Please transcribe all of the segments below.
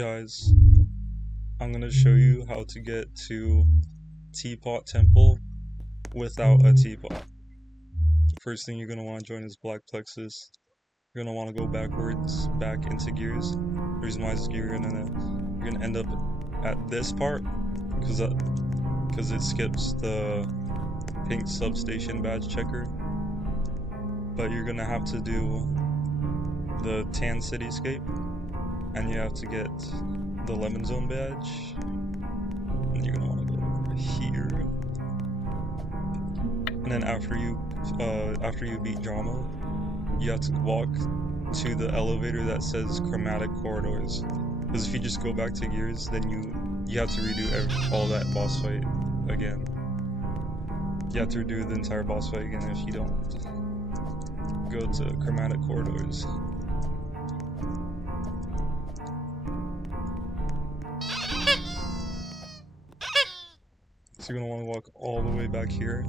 Guys, I'm gonna show you how to get to Teapot Temple without a teapot. First thing you're gonna want to join is Black Plexus. You're gonna want to go backwards, back into gears. The reason why is you're gonna end up at this part because it skips the pink substation badge checker. But you're gonna have to do the Tan Cityscape, and you have to get the Lemon Zone badge, and you're gonna want to go over here. And then after you beat Drommo, you have to walk to the elevator that says Chromatic Corridors. Because if you just go back to gears, then you have to redo all that boss fight again. You have to redo the entire boss fight again if you don't go to Chromatic Corridors. So you're gonna want to walk all the way back here.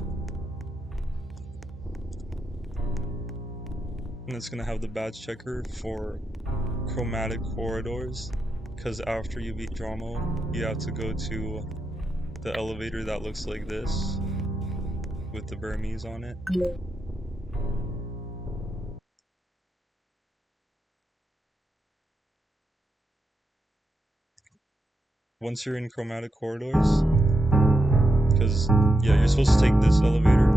And it's gonna have the badge checker for Chromatic Corridors, because after you beat Drommo, you have to go to the elevator that looks like this with the Burmese on it. Once you're in Chromatic Corridors, because yeah, you're supposed to take this elevator,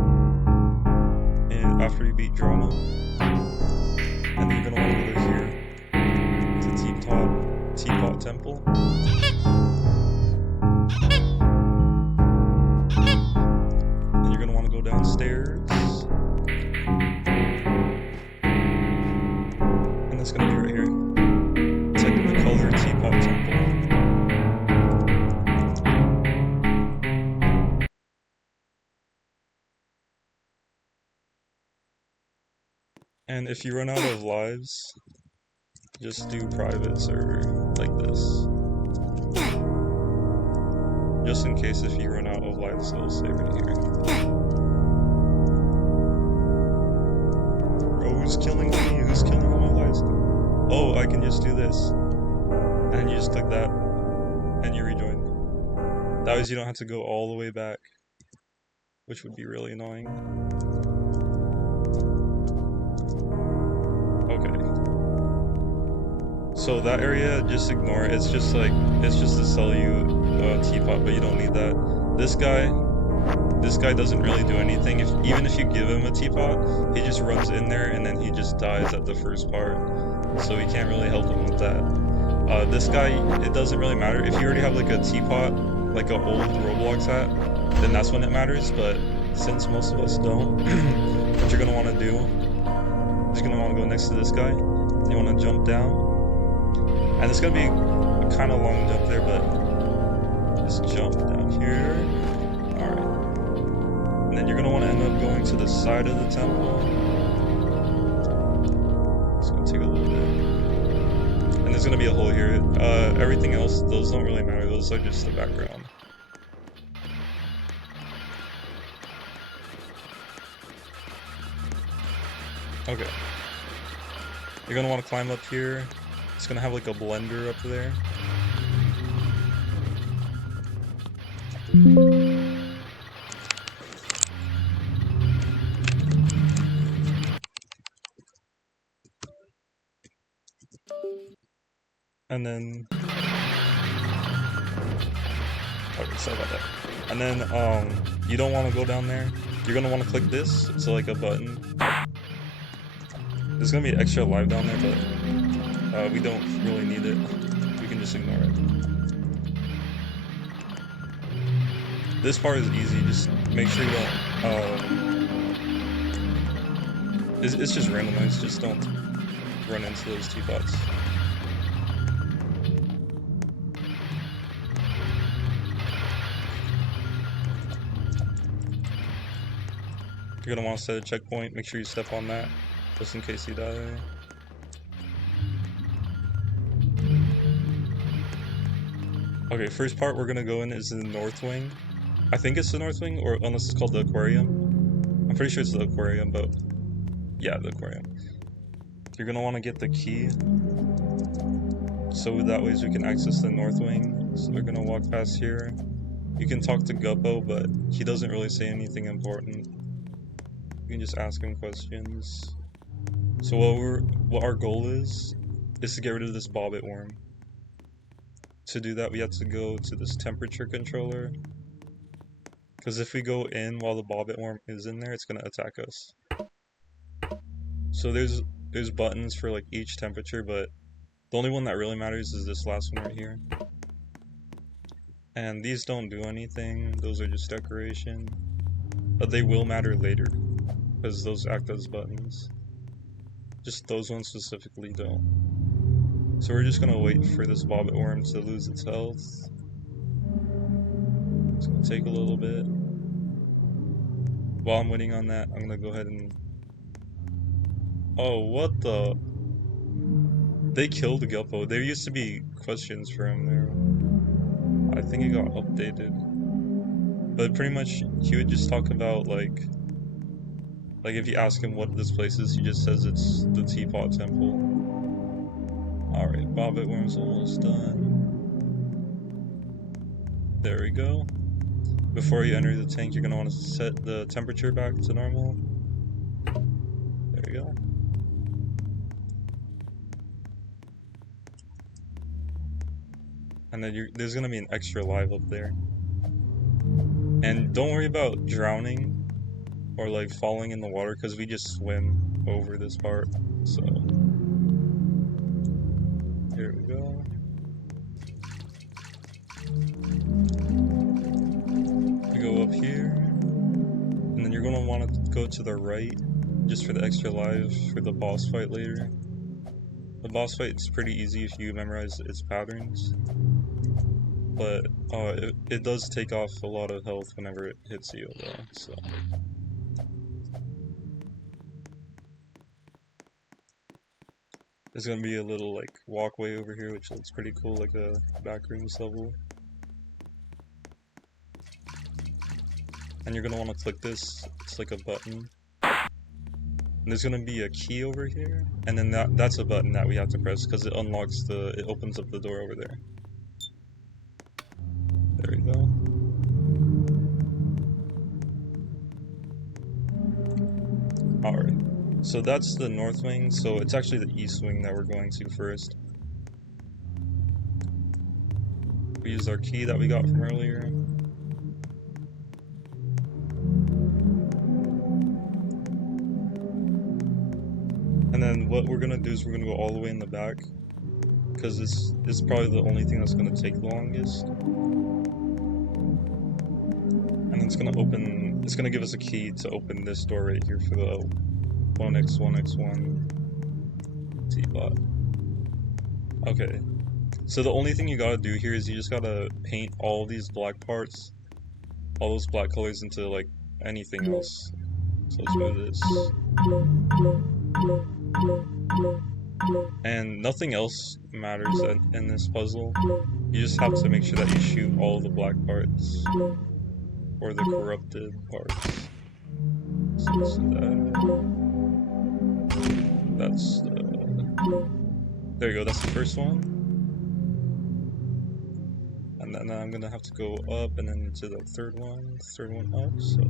and after you beat Drommo, and then you're gonna want to go here to Teapot Temple. And you're gonna want to go downstairs, and it's gonna be right here. It's like the color Teapot Temple. And if you run out of lives, just do private server like this. Just in case if you run out of lives, it'll say right here. Bro, who's killing me? Who's killing all my lives? Oh, I can just do this. And you just click that, and you rejoin. That way you don't have to go all the way back, which would be really annoying. Okay. So that area, just ignore it. It's just to sell you a teapot, but you don't need that. This guy doesn't really do anything. Even if you give him a teapot, he just runs in there and then he just dies at the first part. So we can't really help him with that. This guy, it doesn't really matter. If you already have like a teapot, like an old Roblox hat, then that's when it matters. But since most of us don't, what you're gonna want to do, you're gonna want to go next to this guy. You want to jump down, and it's gonna be a kind of long jump there, but just jump down here. All right, and then you're gonna want to end up going to the side of the temple. It's gonna take a little bit, and there's gonna be a hole here. Everything else, those don't really matter. Those are just the background. Okay. You're gonna want to climb up here. It's gonna have like a blender up there. And then okay, sorry about that. And then you don't want to go down there. You're gonna want to click this. It's like a button. There's gonna be extra live down there, but we don't really need it. We can just ignore it. This part is easy. Just make sure you don't. It's just randomized. Just don't run into those teapots. You're gonna want to set a checkpoint. Make sure you step on that, just in case you die. Okay, first part we're gonna go in is the North Wing. I think it's the North Wing, or unless it's called the Aquarium. I'm pretty sure it's the Aquarium, but yeah, the Aquarium. You're gonna want to get the key. so that way we can access the north wing. So we're gonna walk past here. You can talk to Guppo, but he doesn't really say anything important. You can just ask him questions. So what our goal is to get rid of this Bobbit worm. To do that, we have to go to this temperature controller. Because if we go in while the Bobbit worm is in there, it's gonna attack us. So there's buttons for like each temperature, but the only one that really matters is this last one right here. And these don't do anything, those are just decoration. But they will matter later, because those act as buttons. Just those ones specifically don't. So we're just gonna wait for this Bobbit worm to lose its health. It's gonna take a little bit. While I'm waiting on that, I'm gonna go ahead and... Oh, what the... They killed Guppo. There used to be questions for him there. I think it got updated. But pretty much, he would just talk about, like if you ask him what this place is, he just says it's the Teapot Temple. Alright, Bobbit worm's almost done. There we go. Before you enter the tank, you're gonna want to set the temperature back to normal. There we go. And then there's gonna be an extra live up there. And don't worry about drowning or like falling in the water, because we just swim over this part. So here we go. We go up here, and then you're gonna want to go to the right just for the extra live for the boss fight later. The boss fight is pretty easy if you memorize its patterns, but it does take off a lot of health whenever it hits you though, so. There's gonna be a little like walkway over here which looks pretty cool, like a backrooms level. And you're gonna want to click this, it's like a button. And there's gonna be a key over here, and then that's a button that we have to press because it opens up the door over there. There we go. Alright, so that's the north wing, so it's actually the east wing that we're going to first. We use our key that we got from earlier. And then what we're gonna do is we're gonna go all the way in the back, because this is probably the only thing that's gonna take the longest. And it's gonna give us a key to open this door right here for the 1x1x1 teapot. Okay, so the only thing you gotta do here is you just gotta paint all these black parts, all those black colors into like anything else. So let's do this. And nothing else matters in this puzzle. You just have to make sure that you shoot all the black parts, or the corrupted parts. So that's there you go, that's the first one. And then I'm gonna have to go up and then to the third one up, so.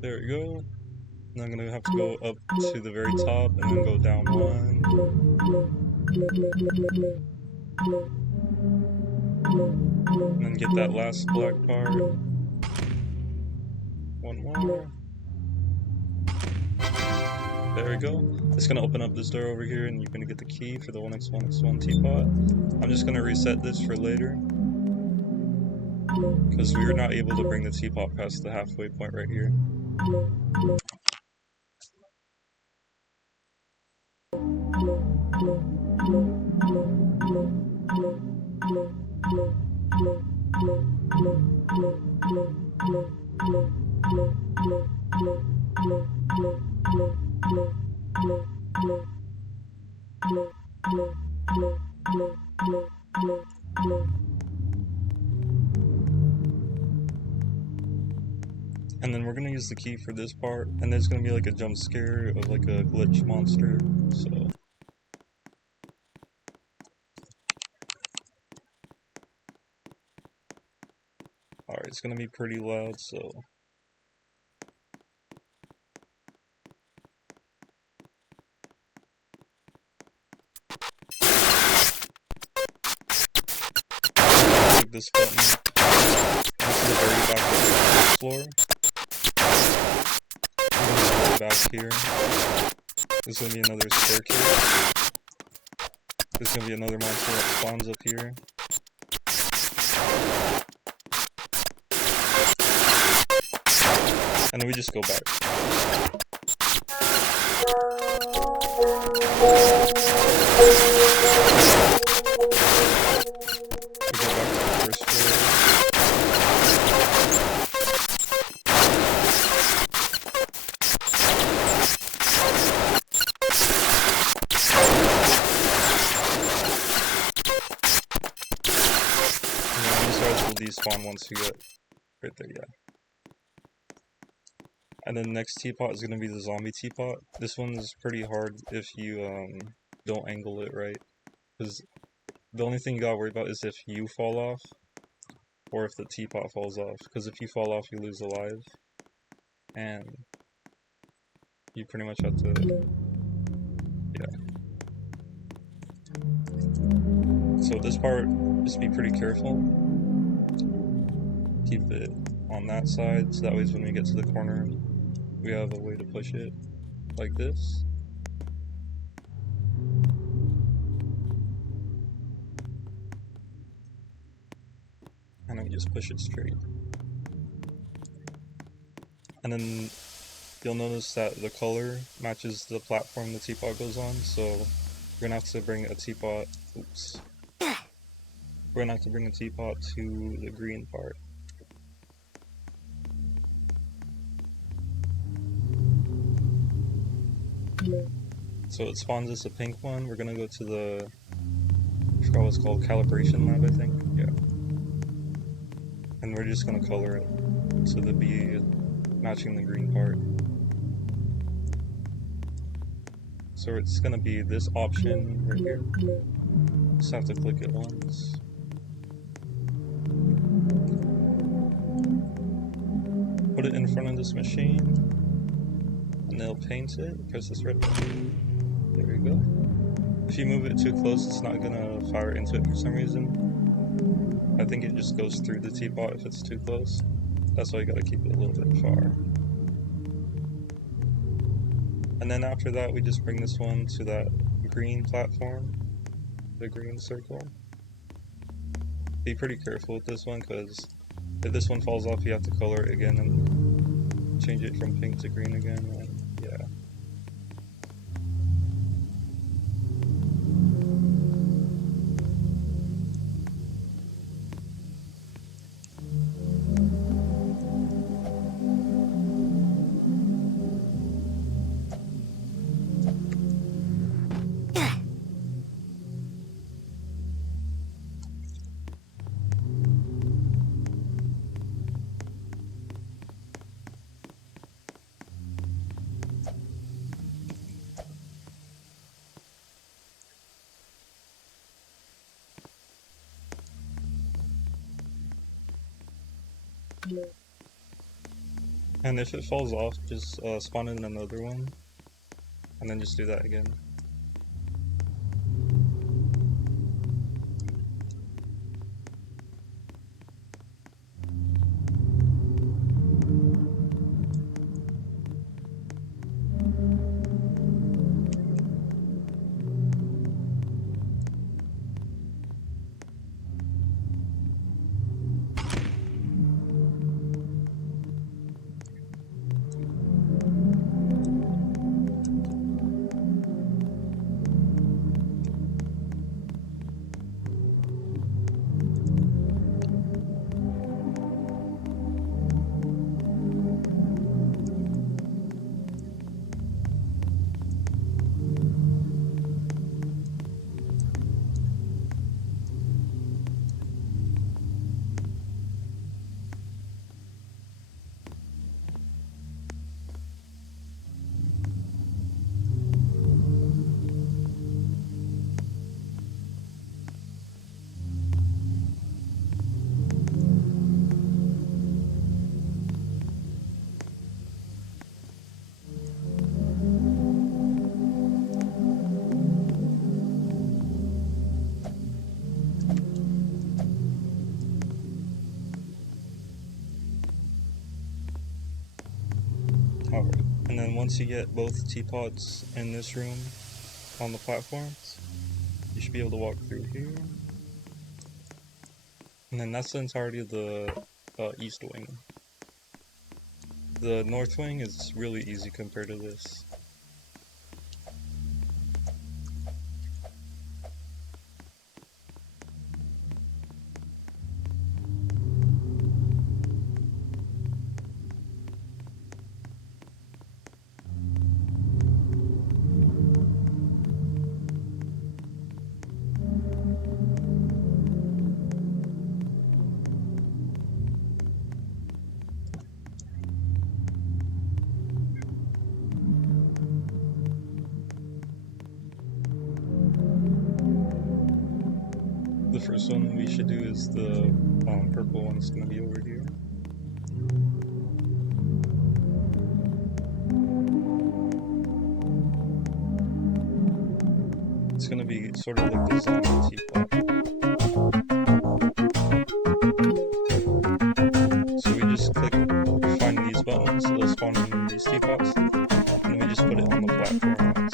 There we go. And I'm gonna have to go up to the very top and then go down one. And then get that last black part. One more. There we go. It's gonna open up this door over here and you're gonna get the key for the 1x1x1 teapot. I'm just gonna reset this for later, because we were not able to bring the teapot past the halfway point right here. And then we're gonna use the key for this part, and there's gonna be like a jump scare of like a glitch monster, so. Alright, it's gonna be pretty loud, so. Click this button. This is the very back of the floor. We're gonna go back here. There's gonna be another staircase. There's gonna be another monster that spawns up here. And then we just go back. We go back to the first floor. Despawn once you get right there, yeah. And then the next teapot is going to be the zombie teapot. This one is pretty hard if you don't angle it right, because the only thing you gotta worry about is if you fall off or if the teapot falls off, because if you fall off you lose a life and you pretty much have to, yeah. So this part, just be pretty careful. Keep it on that side, so that way when we get to the corner, we have a way to push it, like this. And then we just push it straight. And then you'll notice that the color matches the platform the teapot goes on, so we're gonna have to bring a teapot, oops. We're gonna have to bring a teapot to the green part. So it spawns us a pink one. We're gonna go to the, I forgot what it's called, Calibration Lab, I think. Yeah. And we're just gonna color it so to be matching the green part. So it's gonna be this option right here. Just have to click it once. Put it in front of this machine, and it'll paint it. Press this red button. There we go. If you move it too close, it's not gonna fire into it for some reason. I think it just goes through the teapot if it's too close. That's why you gotta keep it a little bit far. And then after that, we just bring this one to that green platform, the green circle. Be pretty careful with this one, because if this one falls off, you have to color it again and change it from pink to green again, and yeah. And if it falls off, just spawn in another one, and then just do that again. once you get both teapots in this room on the platforms, you should be able to walk through here. And then that's the entirety of the east wing. The north wing is really easy compared to this. The first one we should do is the purple one. It's going to be over here. It's going to be sort of like the zombie teapot. So we just click, find these buttons, it'll spawn in these teapots, and then we just put it on the platform.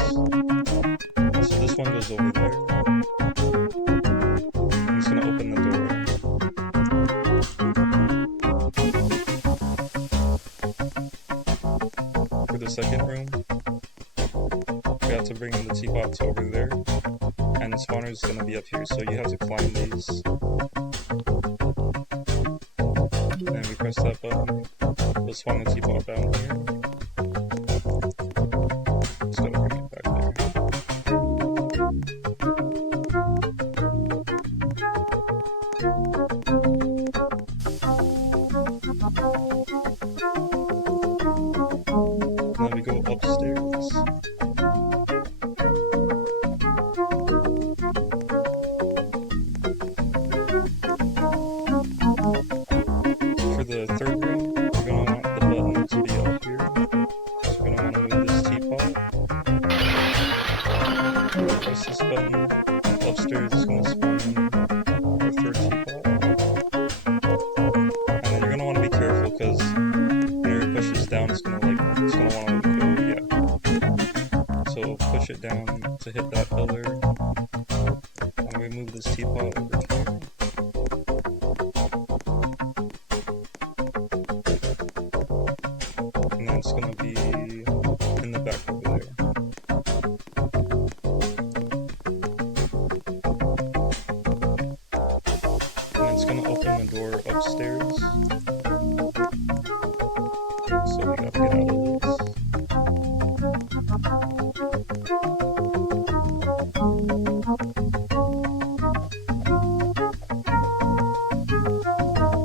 So this one goes over there. I'm just going to open the door. For the second room, we have to bring the teapots over there, and the spawner is going to be up here, so you have to climb these. And we press that button, we'll spawn the teapot down here. Just gotta bring it back there. And then we go upstairs. For the third room, we're going to want the button to be up here. So we're going to want to move this teapot. Press this button. Upstairs is going to spawn in our third teapot. And then you're going to want to be careful because whenever it pushes down, it's going to want to go, yeah. So push it down to hit that pillar. And we move this teapot over here. And then it's going to be in the back over there. And then it's going to open the door upstairs. So we gotta get out of this.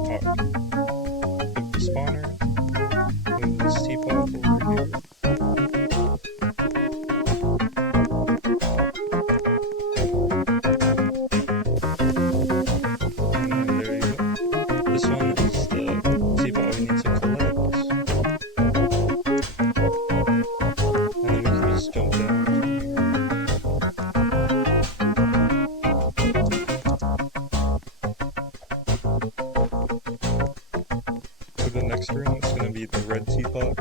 Alright. Click the spawner. Move this teapot over here. And then there you go. This one is the teapot we need to collect. And then we can just jump down from here. For the next room, it's going to be the red teapot.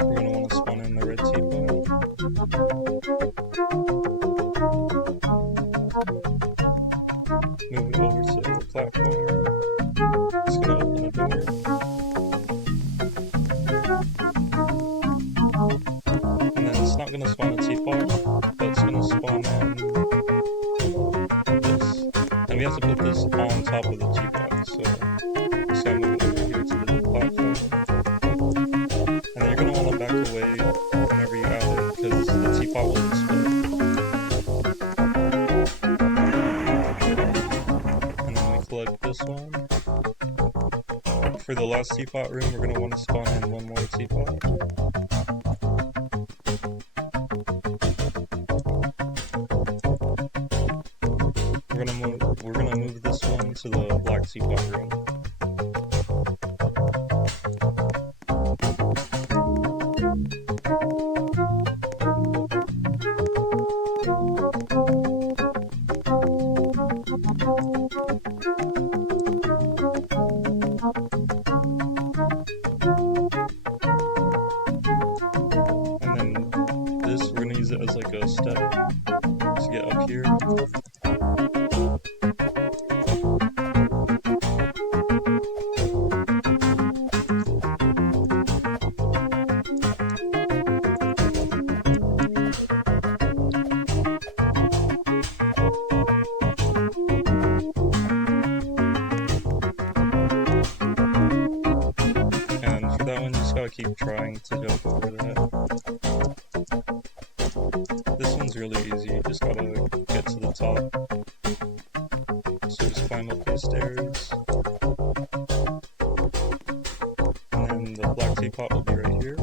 We're going to want to spawn in the red teapot. Move it over to the platform. It's going to open the door. And then it's not going to spawn a teapot, but it's going to spawn in this. And we have to put this on top of the teapot, so just gotta move it over here to the platform. And then you're going to want to back away whenever you add it, because the teapot will split. And then we collect this one. For the last teapot room, we're going to want to spawn in one more teapot. We're gonna move this one to the black teapot room. get up here. And for that one, you just gotta keep trying to jump over that. This one's really easy, you just gotta get to the top. So just climb up these stairs. And then the black teapot will be right here.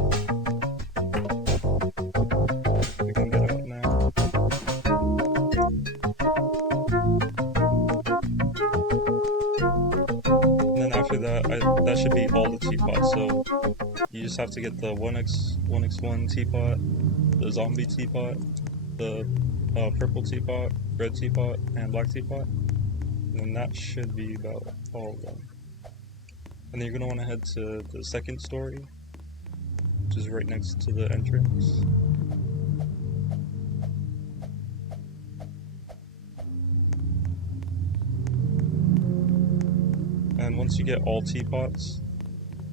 We can get out now. And then after that, that should be all the teapots. So you just have to get the 1x1 teapot, the zombie teapot, the purple teapot, red teapot, and black teapot. And then that should be about all of them. And then you're going to want to head to the second story, which is right next to the entrance. And once you get all teapots,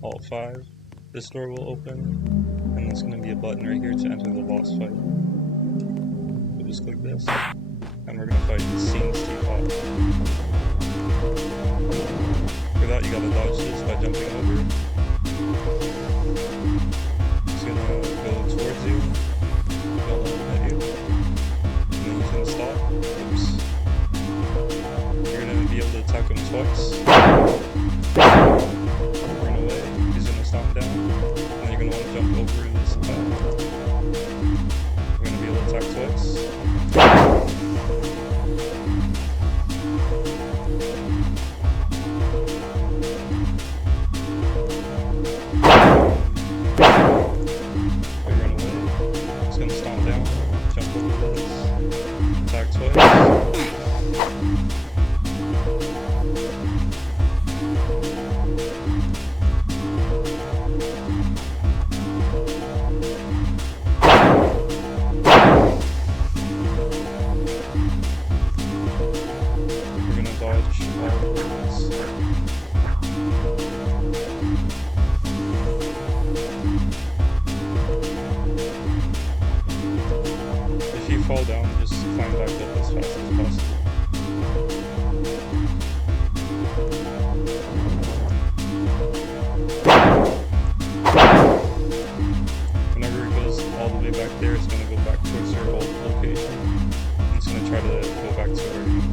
all 5, this door will open, and there's going to be a button right here to enter the boss fight. So just click this, and we're going to fight Scene's teapot. For that, you gotta dodge this by jumping over. He's gonna go towards you, don't let him hit you, and then he's gonna stop. Oops. You're gonna be able to attack him twice. Run away, he's gonna stomp down, and then you're gonna want to jump over this attack. You're gonna be able to attack twice. If you fall down, just climb back up as fast as possible. Whenever it goes all the way back there, it's going to go back towards your old location. And it's going to try to go back to where you were.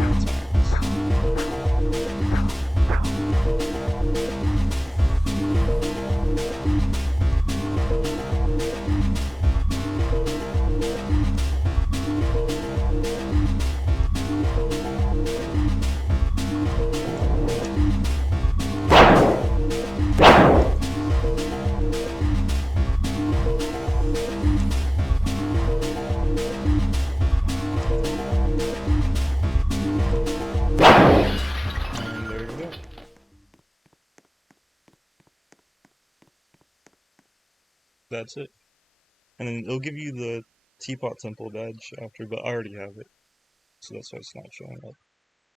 at times. And there you go. That's it. And then it'll give you the Teapot Temple badge after, but I already have it, so that's why it's not showing up.